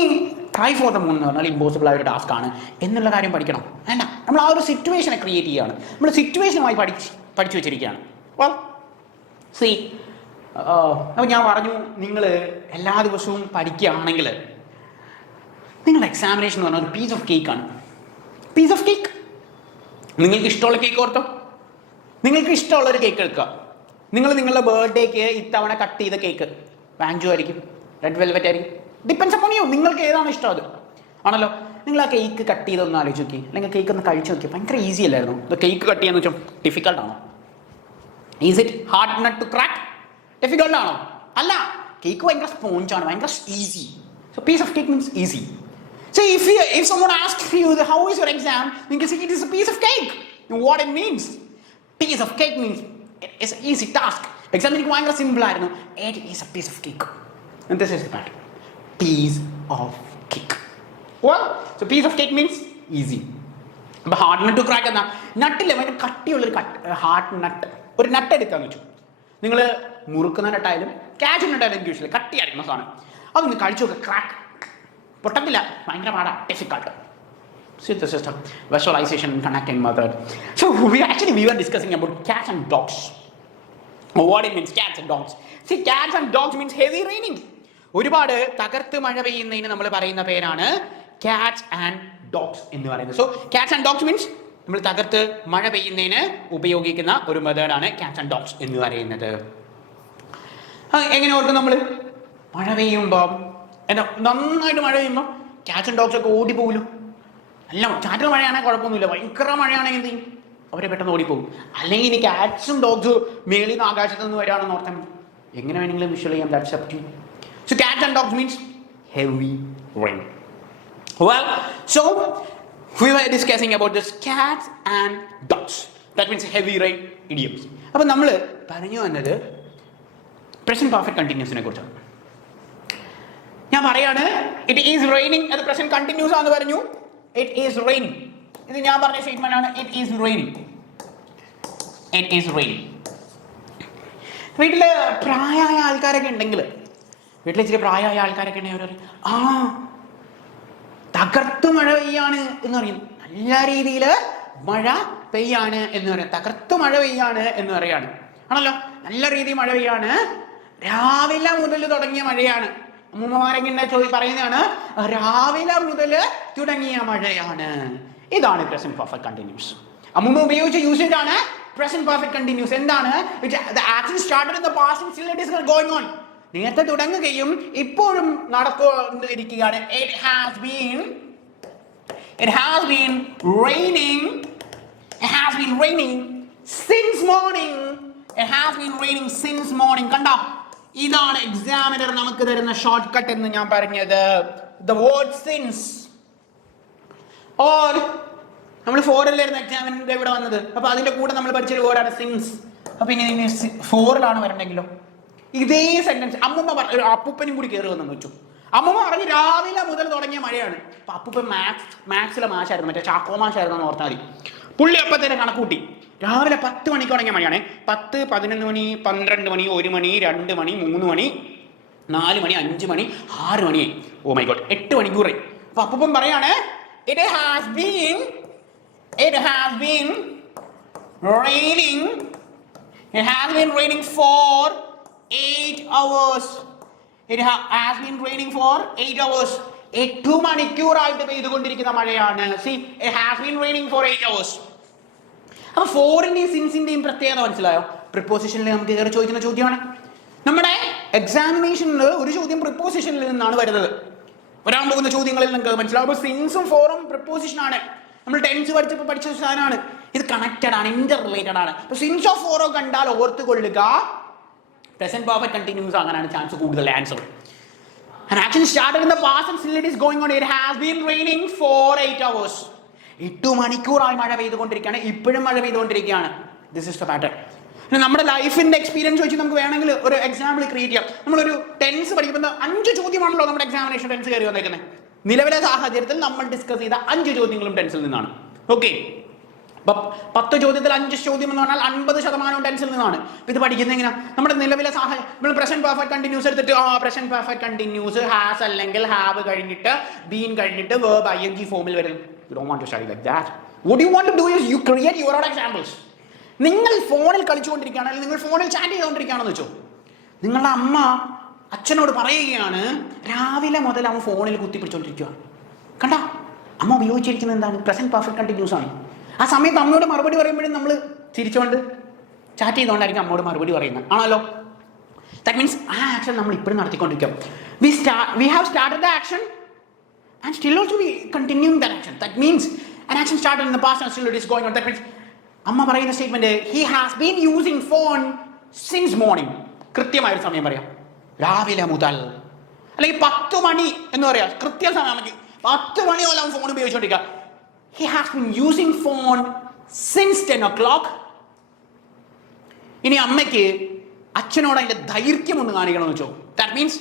ട്രൈ ഫോർ ദ മൂൺ എന്ന് പറഞ്ഞാൽ ഇമ്പോസിബിൾ ആയ ഒരു ടാസ്ക് ആണ് എന്നുള്ള കാര്യം പഠിക്കണം. വേണ്ട, നമ്മൾ ആ ഒരു സിറ്റുവേഷനെ ക്രിയേറ്റ് ചെയ്യുകയാണ്. നമ്മൾ സിറ്റുവേഷനുമായി പഠിച്ചു വെച്ചിരിക്കുകയാണ്. അപ്പോൾ സി, അപ്പോൾ ഞാൻ പറഞ്ഞു, നിങ്ങൾ എല്ലാ ദിവസവും പഠിക്കുകയാണെങ്കിൽ നിങ്ങളുടെ എക്സാമിനേഷൻ എന്ന് പറഞ്ഞാൽ ഒരു പീസ് ഓഫ് കേക്കാണ്. Piece of cake. നിങ്ങൾക്ക് ഇഷ്ടമുള്ള കേക്ക് ഓർത്തോ. നിങ്ങൾക്ക് ഇഷ്ടമുള്ളൊരു കേക്ക് എടുക്കുക. നിങ്ങൾ നിങ്ങളുടെ ബർത്ത്ഡേക്ക് ഇത്തവണ കട്ട് ചെയ്ത കേക്ക് വാഞ്ചു ആയിരിക്കും, റെഡ് വെൽവെറ്റ് ആയിരിക്കും. Depends upon you. നിങ്ങൾക്ക് ഏതാണ് ഇഷ്ടം അത് ആണല്ലോ. നിങ്ങൾ ആ കേക്ക് കട്ട് ചെയ്തൊന്ന് ആലോചിച്ച് നോക്കി, അല്ലെങ്കിൽ കേക്ക് ഒന്ന് കഴിച്ച് നോക്കി. ഭയങ്കര ഈസി അല്ലായിരുന്നു? ഇത് കേക്ക് കട്ട് ചെയ്യാന്ന് വെച്ചാൽ ഡിഫിക്കൽട്ടാണോ? Is it hard nut to crack? ഡിഫിക്കൽട്ടാണോ? അല്ല. കേക്ക് ഭയങ്കര സ്പോഞ്ചാണ്, ഭയങ്കര easy. So piece of cake means easy. So if someone asks you how is your exam, you can say it is a piece of cake. And what it means? Piece of cake means it is an easy task. Exam is very simple. It is a piece of cake. And this is the pattern. Piece of cake. Well, so piece of cake means easy. But hard nut to crack enna നട്ടില്ലേ ഭയങ്കര കട്ടിയുള്ള ഒരു hard നട്ട്. ഒരു നട്ട് എടുക്കാന്ന് വെച്ചു. നിങ്ങൾ മുറുക്കുന്ന നട്ടായാലും cashew നട്ടായാലും usually കട്ടിയായിരിക്കണം സാധനം. അതൊന്ന് കഴിച്ചു നോക്കുക. ക്രാക്ക് പൊട്ടത്തില്ല, ഭയങ്കര പാടാണ്, difficult. See, this is the visualization and connecting method. So we were discussing about cats and dogs. What it means, cats and dogs. See, cats and dogs means heavy raining. ഒരുപാട് തകർത്ത് മഴ പെയ്യുന്നതിന് നമ്മൾ പറയുന്ന പേരാണ് cats and dogs എന്ന് പറയുന്നത്. So cats and dogs means നമ്മൾ തകർത്ത് മഴ പെയ്യുന്നതിന് ഉപയോഗിക്കുന്ന ഒരു മെത്തേഡാണ് cats and dogs എന്ന് പറയുന്നത്. എങ്ങനെ ഓർക്കും നമ്മൾ? മഴ പെയ്യുമ്പോൾ എന്താ, നന്നായിട്ട് മഴ പെയ്യുമ്പോൾ ക്യാറ്റ്സ് ആൻഡ് ഡോഗ്സ് ഒക്കെ ഓടിപ്പോകുമല്ലോ. അല്ല, ചാറ്റൽ മഴയാണെങ്കിൽ കുഴപ്പമൊന്നുമില്ല. ഭയങ്കര മഴയാണെങ്കിൽ എന്ത് ചെയ്യും? അവരെ പെട്ടെന്ന് ഓടിപ്പോകും. അല്ലെങ്കിൽ ഇനി ക്യാറ്റ്സും ഡോഗ്സും മേളിൽ നിന്ന് ആകാശത്ത് നിന്ന് വരികയാണെന്ന് ഓർത്താൽ എങ്ങനെ വേണമെങ്കിലും വിഷ്വൽ ചെയ്യാം. That's up to you. So cats and dogs means heavy rain. Well, so we were discussing about this cats and dogs. That means heavy rain idioms. അപ്പോൾ നമ്മൾ പറഞ്ഞു വന്നത് പ്രസന്റ് പെർഫെക്റ്റ് കണ്ടിന്യൂസിനെ കുറിച്ചാണ്. ഞാൻ പറയാണ് ഇറ്റ് ഈസ് റെയിനിങ് അത് present continuous ആണെന്ന് പറഞ്ഞു. ഇറ്റ് ഈസ് റെയിനിങ് ഇത് ഞാൻ പറഞ്ഞ സ്റ്റേറ്റ്മെന്റ് ആണ്. It is raining. It is raining. വീട്ടില് പ്രായമായ ആൾക്കാരൊക്കെ ഉണ്ടെങ്കിൽ വീട്ടിൽ ഇച്ചിരി പ്രായമായ ആൾക്കാരൊക്കെ ഉണ്ടെങ്കിൽ അവർ പറയും ആ തകർത്ത് മഴ പെയ്യാണ് എന്ന് പറയും. നല്ല രീതിയിൽ മഴ പെയ്യാണ് എന്ന് പറയാം. തകർത്ത് മഴ പെയ്യാണ് എന്ന് പറയാണ്. ആണല്ലോ, നല്ല രീതിയിൽ മഴ പെയ്യാണ്. രാവിലെ മുതൽ തുടങ്ങിയ മഴയാണ്. അമ്മൂമ്മമാരെങ്ങനെ പറയുന്നതാണ് രാവിലെ മുതൽ തുടങ്ങിയ മഴയാണ്. ഇതാണ് പ്രസന്റ് പെർഫെക്റ്റ് കണ്ടിന്യൂസ്. അമ്മൂമ്മ ഉപയോഗിച്ച യൂസേജ് ആണ് പ്രസന്റ് പെർഫെക്റ്റ് കണ്ടിന്യൂസ്. എന്താണ്? the action started in the past and still it is going on. നേരത്തെ തുടങ്ങുകയും ഇപ്പോഴും നടക്കുകയാണ്. It has been raining. It has been raining since morning. It has been raining since morning. കണ്ടോ, ഇതാണ് examiner നമുക്ക് തരുന്ന short cut എന്ന് ഞാൻ പറഞ്ഞത്. The word since or നമ്മൾ 4 അല്ലായിരുന്നു എക്സാമിന്റെ ഇവിടെ വന്നത്. അപ്പൊ അതിന്റെ കൂടെ നമ്മൾ പഠിച്ചൊരു വേർഡാണ് സിൻസ്. അപ്പൊ ഇനി 4ലാണ് വരണമെങ്കിലോ ഇതേ സെന്റൻസ് അമ്മൂമ്മ അപ്പൂപ്പനും കൂടി കയറി വന്നു വെച്ചു. അമ്മൂമ്മ പറഞ്ഞു രാവിലെ മുതൽ തുടങ്ങിയ മഴയാണ്. അപ്പൊ അപ്പൂപ്പൻ മാത്സിലെ മാഷായിരുന്നു, മറ്റേ ചാക്കോ മാഷായിരുന്നു എന്ന് ഓർത്താൽ മതി. പുള്ളി അപ്പത്തേനെ കണക്കൂട്ടി രാവിലെ 10 മണിക്ക് തുടങ്ങിയ മഴയാണ്. 10, 11 മണി, 12 മണി, 1 മണി, 2 മണി, 3 മണി, 4 മണി, 5 മണി, 6 മണിയായി. ഓ മൈ ഗോഡ്, 8 മണിക്കൂറായി. അപ്പൊ അപ്പൂപ്പൻ പറയാണ് It has been raining. It has been raining for 8 hours. It has been raining for 8 hours. 8 മണിക്കൂറായിട്ട് പെയ്തുകൊണ്ടിരിക്കുന്ന മഴയാണ്. See, it has been raining for 8 hours. അപ്പൊ ഫോറിന്റെയും സിൻസിന്റെയും പ്രത്യേകത മനസ്സിലായോ? പ്രിപ്പോസിഷനിൽ നമുക്ക് കയറി ചോദിക്കുന്ന ചോദ്യമാണ്. നമ്മുടെ എക്സാമിനേഷനിൽ ഒരു ചോദ്യം പ്രിപ്പോസിഷനിൽ നിന്നാണ് വരുന്നത്. വരാൻ പോകുന്ന ചോദ്യങ്ങളിൽ നിങ്ങൾക്ക് മനസ്സിലാവും. അപ്പൊ സിൻസും ഫോറും പ്രിപ്പോസിഷൻ ആണ്. നമ്മൾ ടെൻസ് പഠിച്ചപ്പോൾ പഠിച്ച സാധനമാണ്. ഇത് കണക്റ്റഡ് ആണ്, ഇന്റർ റിലേറ്റഡ് ആണ്. അപ്പൊ സിൻസോ ഫോറോ കണ്ടാൽ ഓർത്ത് കൊള്ളുക പ്രസന്റ് പെർഫെക്റ്റ് കണ്ടിന്യൂസ് ആകാനാണ് ചാൻസ് കൂടുതൽ. Answer An action started in the past and still it is going on. It has been raining for 8 hours. 8 മണിക്കൂറായി മഴ പെയ്തുകൊണ്ടിരിക്കുകയാണ്. ഇപ്പോഴും മഴ പെയ്തുകൊണ്ടിരിക്കുകയാണ്. This is the pattern. നമ്മുടെ ലൈഫിന്റെ എക്സ്പീരിയൻസ് വെച്ച് നമുക്ക് വേണമെങ്കിൽ ഒരു എക്സാമ്പിൾ ക്രിയേറ്റ് ചെയ്യാം. നമ്മളൊരു ടെൻസ് പഠിക്കുമ്പോൾ 5 ചോദ്യമാണല്ലോ നമ്മുടെ എക്സാമിനേഷൻ ടെൻസ് കയറി വന്നേക്കുന്നത്. നിലവിലെ സാഹചര്യത്തിൽ നമ്മൾ ഡിസ്കസ് ചെയ്ത 5 ചോദ്യങ്ങളും ടെൻസിൽ നിന്നാണ്. ഓക്കെ, 10 ചോദ്യത്തിൽ 5 ചോദ്യം എന്ന് പറഞ്ഞാൽ 50% ടെൻസിൽ നിന്നാണ്. ഇത് പഠിക്കുന്നത് എങ്ങനെയാ? നമ്മുടെ നിലവിലെ സാഹചര്യം നമ്മൾ പ്രസന്റ് പെർഫെക്റ്റ് കണ്ടിന്യൂസ് എടുത്തിട്ട് പ്രസന്റ് പെർഫെക്റ്റ് കണ്ടിന്യൂസ് ഹാസ് അല്ലെങ്കിൽ ഹാവ് കഴിഞ്ഞിട്ട് ബീൻ കഴിഞ്ഞിട്ട് verb ing ഫോമിൽ വരും. You don't want to study like that. What you want to do is you create your own examples. നിങ്ങൾ ഫോണിൽ കളിച്ചുകൊണ്ടിരിക്കുകയാണ്, അല്ലെങ്കിൽ നിങ്ങൾ ഫോണിൽ ചാറ്റ് ചെയ്തുകൊണ്ടിരിക്കുകയാണെന്ന് വെച്ചോ. നിങ്ങളുടെ അമ്മ അച്ഛനോട് പറയുകയാണ് രാവിലെ മുതൽ അവൻ ഫോണിൽ കുത്തിപ്പിടിച്ചോണ്ടിരിക്കുക. കണ്ട, അമ്മ ഉപയോഗിച്ചിരിക്കുന്നത് എന്താണ്? പ്രസന്റ് പെർഫെക്റ്റ് കണ്ടിന്യൂസ് ആണ്. ആ സമയത്ത് അമ്മയോട് മറുപടി പറയുമ്പോഴും നമ്മൾ ചിരിച്ചുകൊണ്ട് ചാറ്റ് ചെയ്തുകൊണ്ടായിരിക്കും അമ്മയോട് മറുപടി പറയുന്നത്, ആണല്ലോ. ദാറ്റ് മീൻസ് ആ ആക്ഷൻ നമ്മൾ ഇപ്പോഴും നടത്തിക്കൊണ്ടിരിക്കും. We have started the action and still also we continuing that action. That means an action started in the past and still it is going on. That means അമ്മ പറയുന്ന statement he has been using phone since morning. കൃത്യമായൊരു സമയം പറയാം, രാവിലെ മുതൽ. അല്ലെങ്കിൽ 10 മണി എന്ന് പറയാം, കൃത്യ സമയം. 10 മണി പോലെ അവൻ phone ഉപയോഗിച്ചുകൊണ്ടിരിക്കുക. He has been using phone since 10 o'clock. ഇനി അമ്മയ്ക്ക് അച്ഛനോട് അതിന്റെ ദൈർഘ്യം ഒന്ന് കാണിക്കണമെന്ന് വെച്ചോ. ദാറ്റ് മീൻസ്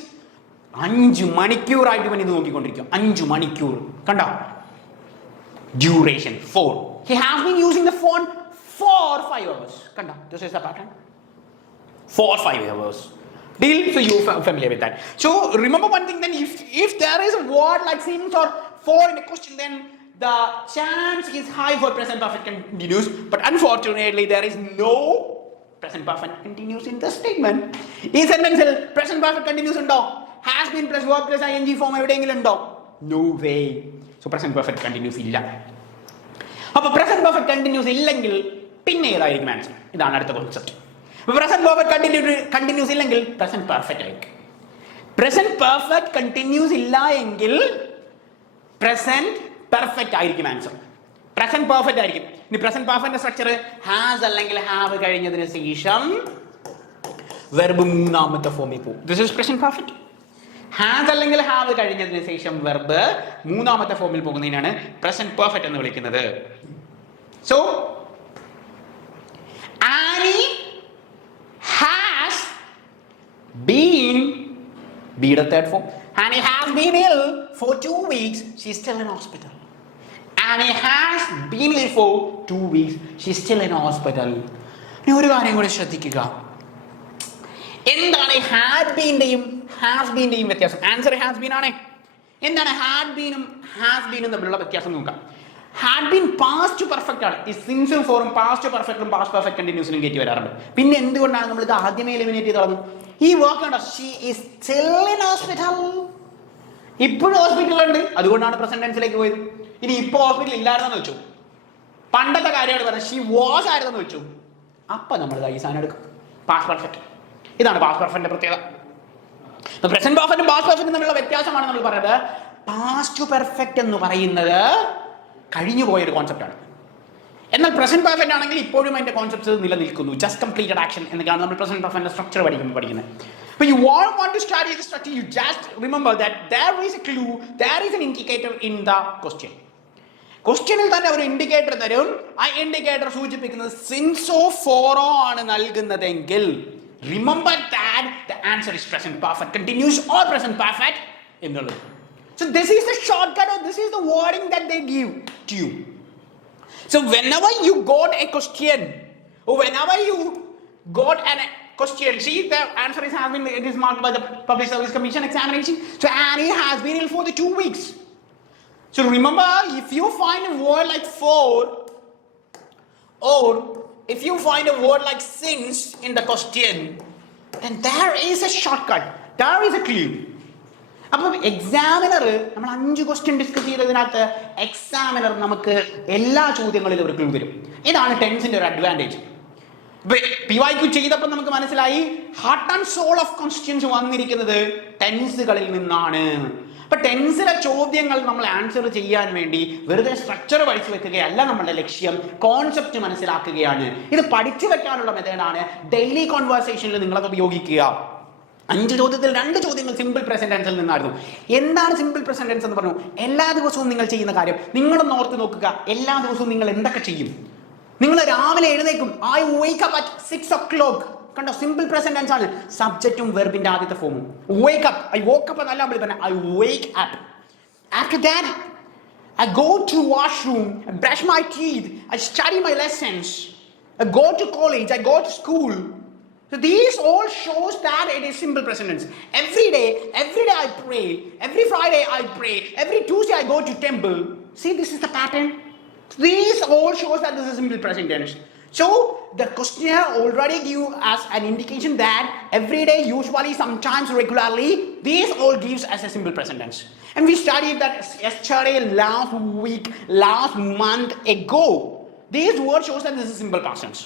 5 മണിക്കൂറായിട്ട് ഇവൻ ഇത് നോക്കിക്കൊണ്ടിരിക്കും. 5 മണിക്കൂർ. കണ്ടോ? Duration 4. He has been using the phone for 5 hours. Kanda, this is the pattern. For 5 hours. Deal? So you familiar with that. So remember one thing then, if there is a word like since or for in a question, then the chance is high for present perfect continuous. But unfortunately, there is no present perfect continuous in the statement. In sentence, present perfect continuous undo. Has been plus verb plus ing form evidengil undo. No way. So present perfect continuous illa. അപ്പോൾ present perfect continuous ഇല്ലെങ്കിൽ പിന്നെ ഏതായിരിക്കും answer? ഇതാണ് അടുത്ത concept. Present perfect continuous ഇല്ലെങ്കിൽ present perfect ആയിരിക്കും. Present perfect continuous ഇല്ല എങ്കിൽ പ്രസന്റ് പെർഫെക്റ്റ് ആയിരിക്കും ആൻസർ. പ്രസന്റ് പെർഫെക്റ്റ് ആയിരിക്കും. ഇനി പ്രസന്റ് പെർഫെക്റ്റ് സ്ട്രക്ചർ ഹാസ് അല്ലെങ്കിൽ ഹാവ് കഴിഞ്ഞതിന് ശേഷം വെർബ് മൂന്നാമത്തെ ഫോമിൽ പോകും. This is present perfect. Has അല്ലെങ്കിൽ ഹാവ് കഴിഞ്ഞതിന് ശേഷം വെർബ് മൂന്നാമത്തെ ഫോമിൽ പോകുന്നതിനാണ് പ്രസന്റ് പെർഫെക്റ്റ് എന്ന് വിളിക്കുന്നത്. So Annie has been B the third form. Annie has been ill for 2 weeks. She's still in hospital. Annie has been ill for 2 weeks. She's still in hospital. ഇനി ഒരു കാര്യം കൂടി ശ്രദ്ധിക്കുക. എന്താണ് ഹാഡ് ബീൻ്റെയും ഹാസ് ബീൻ്റെയും വ്യത്യാസം? Answer has been ആണ്. എന്താണ് had ബീനും has ബീനും തമ്മിലുള്ള വ്യത്യാസം നോക്കാം. ഹാഡ് ബീൻ പാസ്റ്റ് പെർഫെക്റ്റ് ആണ്. ഈ സിൻസും ഫോറും പാസ്റ്റ് പെർഫെക്റ്റും പാസ്റ്റ് പെർഫെക്റ്റ് കണ്ടിന്യൂസിലും കയറ്റി വരാറുണ്ട്. പിന്നെ എന്തുകൊണ്ടാണ് നമ്മൾ ഇത് ആദ്യമേ എലിമിനേറ്റ് ചെയ്ത് കളഞ്ഞു? ഈ വർക്ക് ഉണ്ടോ, she is still in hospital, ഇപ്പോഴും ഹോസ്പിറ്റലുണ്ട്, അതുകൊണ്ടാണ് പ്രസന്റ് ടെൻസിലേക്ക് പോയത്. ഇനി ഇപ്പോൾ ഹോസ്പിറ്റൽ ഇല്ലായിരുന്നെന്ന് വെച്ചു, പണ്ടത്തെ കാര്യമാണ് പറഞ്ഞത്, ഷീ വാസ് ആയിരുന്നെന്ന് വെച്ചു, അപ്പം നമ്മൾ ഈ സാധനം എടുക്കും പാസ്റ്റ് പെർഫെക്റ്റ്. ഇതാണ് പാസ്റ്റ് പെർഫെക്റ്റിന്റെ പ്രത്യേകത. പ്രസന്റ് പെർഫെക്റ്റും പാസ്റ്റ് പെർഫെക്റ്റും തമ്മിലുള്ള വ്യത്യാസമാണ് നമ്മൾ പറയുന്നത്. പാസ്റ്റ് പെർഫെക്റ്റ് എന്ന് പറയുന്നത് കഴിഞ്ഞു പോയൊരു കോൺസെപ്റ്റാണ്. എന്നാൽ പ്രസന്റ് പെർഫെക്റ്റ് ആണെങ്കിൽ ഇപ്പോഴും അതിന്റെ കോൺസെപ്റ്റ്സ് നിലനിൽക്കുന്നു. ജസ്റ്റ് കംപ്ലീറ്റഡ് ആക്ഷൻ എന്നൊക്കെയാണ് നമ്മൾ പ്രസന്റ് പെർഫെക്റ്റ് സ്ട്രക്ചർ പഠിക്കുന്നത്. But you all want to study the structure, you just remember that there is a clue, there is an indicator in the question. ക്വസ്റ്റ്യനിൽ തന്നെ ഒരു ഇൻഡിക്കേറ്റർ തരും. ആ indicator സൂചിപ്പിക്കുന്നത് സിൻസോ ഫോറോ ആണ് നൽകുന്നതെങ്കിൽ remember that the answer is present perfect continuous or present perfect എന്നുള്ളത്. So this is the shortcut, or this is the wording that they give to you. So whenever you got a question, or whenever you got a question, see the answer is having, it is marked by the Public Service Commission examination. So Annie has been ill for the 2 weeks. So remember, if you find a word like for, or if you find a word like since in the question, then there is a shortcut, there is a clue. അപ്പം examiner നമ്മൾ 5 question discuss ചെയ്തതിനകത്ത് examiner നമുക്ക് എല്ലാ ചോദ്യങ്ങളിലും ഒരു clue തരും. ഇതാണ് ടെൻസിന്റെ ഒരു advantage. PYQ ചെയ്തപ്പോൾ നമുക്ക് മനസ്സിലായി heart and soul of questions വന്നിരിക്കുന്നത് ടെൻസുകളിൽ നിന്നാണ്. അപ്പൊ ടെൻസിലെ ചോദ്യങ്ങൾ നമ്മൾ ആൻസർ ചെയ്യാൻ വേണ്ടി വെറുതെ സ്ട്രക്ചർ പഠിച്ചു വെക്കുകയല്ല നമ്മളുടെ ലക്ഷ്യം, കോൺസെപ്റ്റ് മനസ്സിലാക്കുകയാണ്. ഇത് പഠിച്ചു വെക്കാനുള്ള മെത്തേഡാണ് ഡെയിലി കോൺവെർസേഷനിൽ നിങ്ങളത് ഉപയോഗിക്കുക. 5 ചോദ്യത്തിൽ 2 ചോദ്യങ്ങൾ സിമ്പിൾ പ്രസന്റ് ടെൻസിൽ നിന്നായിരുന്നു. എന്താണ് സിമ്പിൾ പ്രസന്റ് ടെൻസ് എന്ന് പറഞ്ഞു? എല്ലാ ദിവസവും നിങ്ങൾ ചെയ്യുന്ന കാര്യം നിങ്ങളൊന്ന് ഓർത്ത് നോക്കുക. എല്ലാ ദിവസവും നിങ്ങൾ എന്തൊക്കെ ചെയ്യും? നിങ്ങൾ രാവിലെ എഴുന്നേക്കും, I wake up at 6 o'clock. കണ്ടോ, സിമ്പിൾ പ്രസന്റ് ടെൻസ് ആണ്. സബ്ജക്റ്റും വെർബിന്റെ ആദ്യത്തെ ഫോമും. Wake up, I woke up എന്നല്ല നമ്മൾ പറഞ്ഞ, I wake up. After that I go to washroom, I brush my teeth, I study my lessons, I go to college, I go to school. So these all shows that it is simple present tense. Every day I pray. Every Friday I pray. Every Tuesday I go to temple. See, this is the pattern. These all shows that this is simple present tense. So the questionnaire already give us an indication that every day, usually, sometimes, regularly, these all gives us a simple present tense. And we studied that yesterday, last week, last month ago. These words shows that this is simple past tense.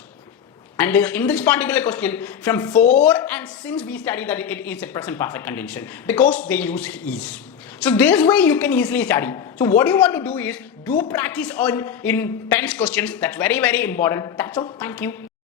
And in this particular question, from for and since, we study that it is a present perfect condition because they use is. So this way you can easily study. So what you want to do is do practice on in tense questions. That's very, very important. That's all. Thank you.